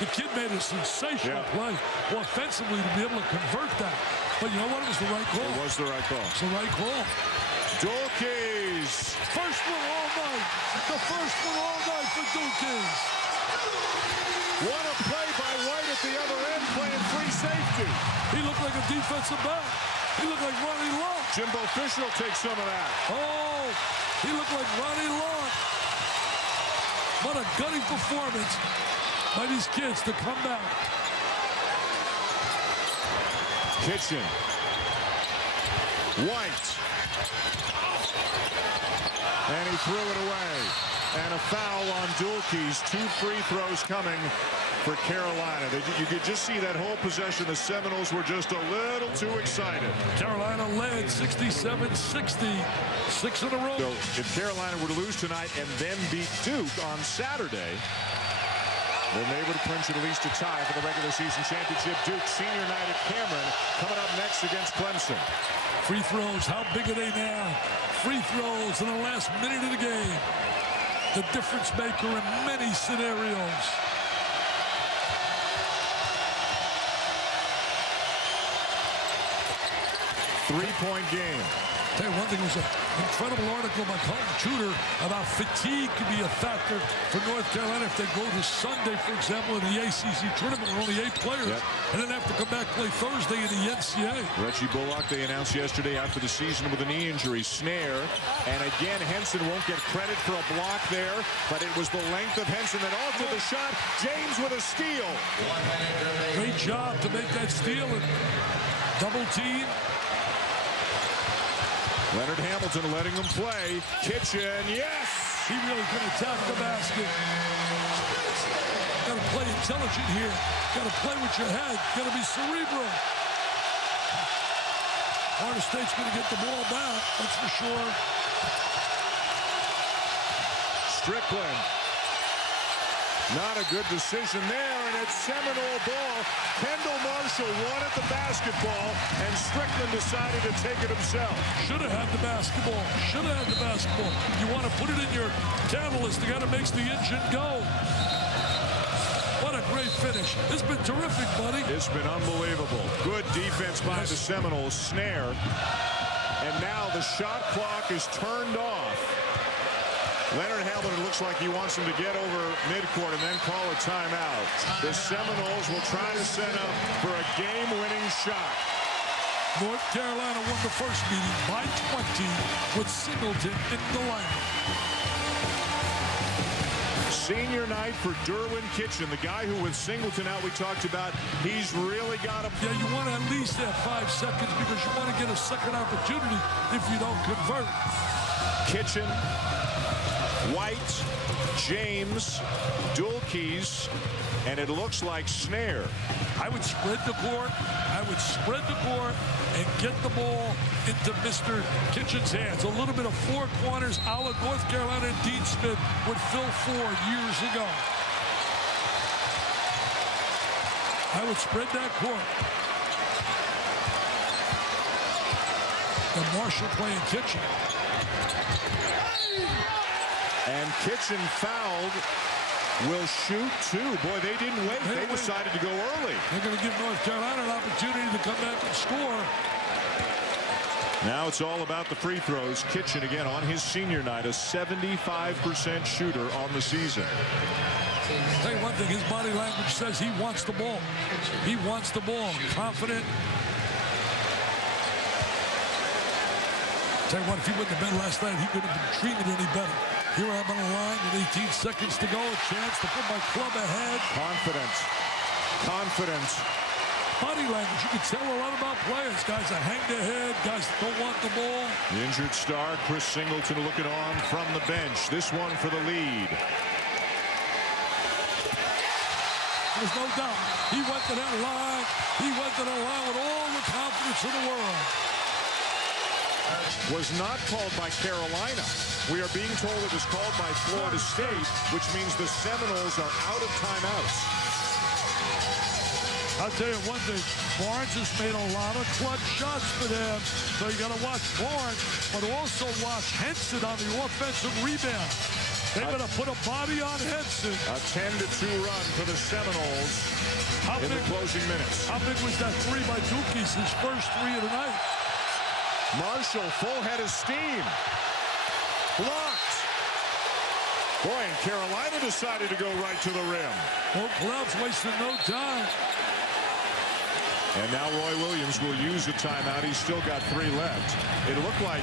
The kid made a sensational play offensively to be able to convert that. But you know what? It was the right call. It was the right call. It's the right call. Dulkes. First one all night. The first one all night for Dulkes. What a play by White at the other end, playing free safety. He looked like a defensive back. He looked like Ronnie Lott. Jimbo Fisher will take some of that. Oh, he looked like Ronnie Lott. What a gutting performance by these kids to come back. Kitchen. White. And he threw it away. And a foul on Dulkes. 2 free throws coming for Carolina. You could just see that whole possession. The Seminoles were just a little too excited. Carolina led 67-60. 6 in a row. So if Carolina were to lose tonight and then beat Duke on Saturday, then they would clinch at least a tie for the regular season championship. Duke senior night at Cameron coming up next against Clemson. Free throws, how big are they now? Free throws in the last minute of the game. The difference maker in many scenarios. Three-point game. Tell you one thing, was an incredible article by Colin Tudor about fatigue could be a factor for North Carolina if they go to Sunday, for example, in the ACC tournament where only 8 players, and then have to come back play Thursday in the NCAA. Reggie Bullock, they announced yesterday after the season with a knee injury, snare. And again, Henson won't get credit for a block there, but it was the length of Henson that altered the shot. James with a steal. Great job to make that steal and double team. Leonard Hamilton letting them play. Kitchen, yes! He really can attack the basket. Got to play intelligent here. Got to play with your head. Got to be cerebral. Florida State's going to get the ball back, that's for sure. Strickland. Not a good decision there, and it's Seminole ball. Kendall Marshall wanted the basketball, and Strickland decided to take it himself. Should have had the basketball. Should have had the basketball. You want to put it in your catalyst, the guy that makes the engine go. What a great finish. It's been terrific, buddy. It's been unbelievable. Good defense by the Seminoles. Snare. And now the shot clock is turned off. Leonard Hamilton looks like he wants him to get over midcourt and then call a timeout. The Seminoles will try to set up for a game-winning shot. North Carolina won the first meeting by 20 with Singleton in the lineup. Senior night for Derwin Kitchen, the guy who with Singleton out we talked about, he's really got a... Yeah, you want to at least have 5 seconds because you want to get a second opportunity if you don't convert. Kitchen, White, James, Dulkes, and it looks like Snare. I would spread the court. I would spread the court and get the ball into Mr. Kitchen's hands. A little bit of 4 corners a la North Carolina and Dean Smith with Phil Ford years ago. I would spread that court. And Marshall playing Kitchen. And Kitchen fouled. Will shoot 2. Boy, they didn't wait. They decided to go early. They're going to give North Carolina an opportunity to come back and score. Now it's all about the free throws. Kitchen again on his senior night, a 75% shooter on the season. I'll tell you one thing, his body language says he wants the ball. He wants the ball. Confident. Tell you what, if he wouldn't have been last night, he couldn't have been treated any better. Here I'm on the line with 18 seconds to go. A chance to put my club ahead. Confidence. Confidence. Body language. You can tell a lot about players. Guys that hang their head. Guys that don't want the ball. The injured star, Chris Singleton, looking on from the bench. This one for the lead. There's no doubt. He went to that line. He went to that line with all the confidence in the world. Was not called by Carolina. We are being told it was called by Florida State, which means the Seminoles are out of timeouts. I'll tell you one thing, Barnes has made a lot of clutch shots for them, so you got to watch Barnes, but also watch Henson on the offensive rebound. They're going to put a body on Henson. A 10-2 run for the Seminoles in the closing minutes. How big was that three by Dookies, his first three of the night? Marshall, full head of steam. Blocked. Boy, and Carolina decided to go right to the rim. Both clubs wasting no time. And now Roy Williams will use the timeout. He's still got 3 left. It looked like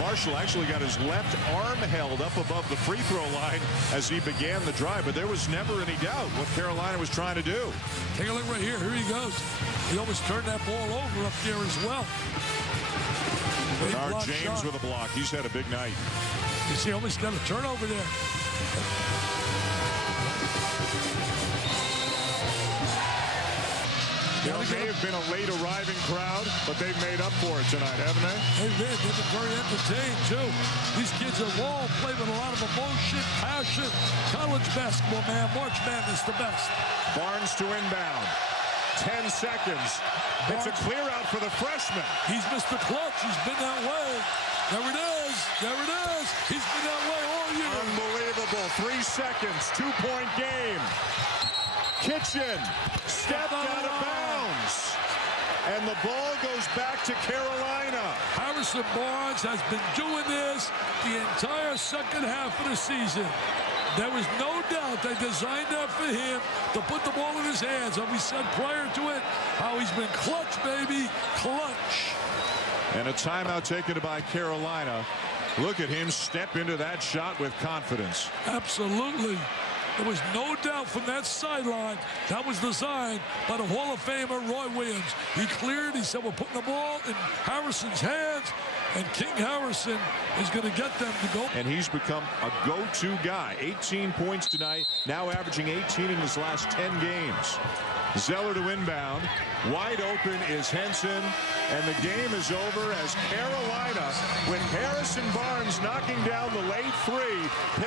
Marshall actually got his left arm held up above the free throw line as he began the drive, but there was never any doubt what Carolina was trying to do. Take a look right here. Here he goes. He almost turned that ball over up there as well. Bernard James with a block. He's had a big night. You see, almost got a turnover there. It may have been a late arriving crowd, but they've made up for it tonight, haven't they? They've been very entertained, too. These kids are all playing with a lot of emotion, passion. College basketball, man. March Madness, the best. Barnes to inbound. 10 seconds. It's a clear out for the freshman. He's Mr. Clutch. He's been that way. There it is. There it is. He's been that way all year. Unbelievable. 3 seconds. 2-point game. Kitchen stepped out of bounds. And the ball goes back to Carolina. Harrison Barnes has been doing this the entire second half of the season. There was no doubt they designed that for him to put the ball in his hands. And we said prior to it how he's been clutch, baby, clutch. And a timeout taken by Carolina. Look at him step into that shot with confidence. Absolutely. There was no doubt from that sideline that was designed by the Hall of Famer Roy Williams. He cleared. He said, we're putting the ball in Harrison's hands, and King Harrison is going to get them to go. And he's become a go-to guy. 18 points tonight, now averaging 18 in his last 10 games. Zeller to inbound. Wide open is Henson. And the game is over as Carolina, with Harrison Barnes knocking down the late 3, picks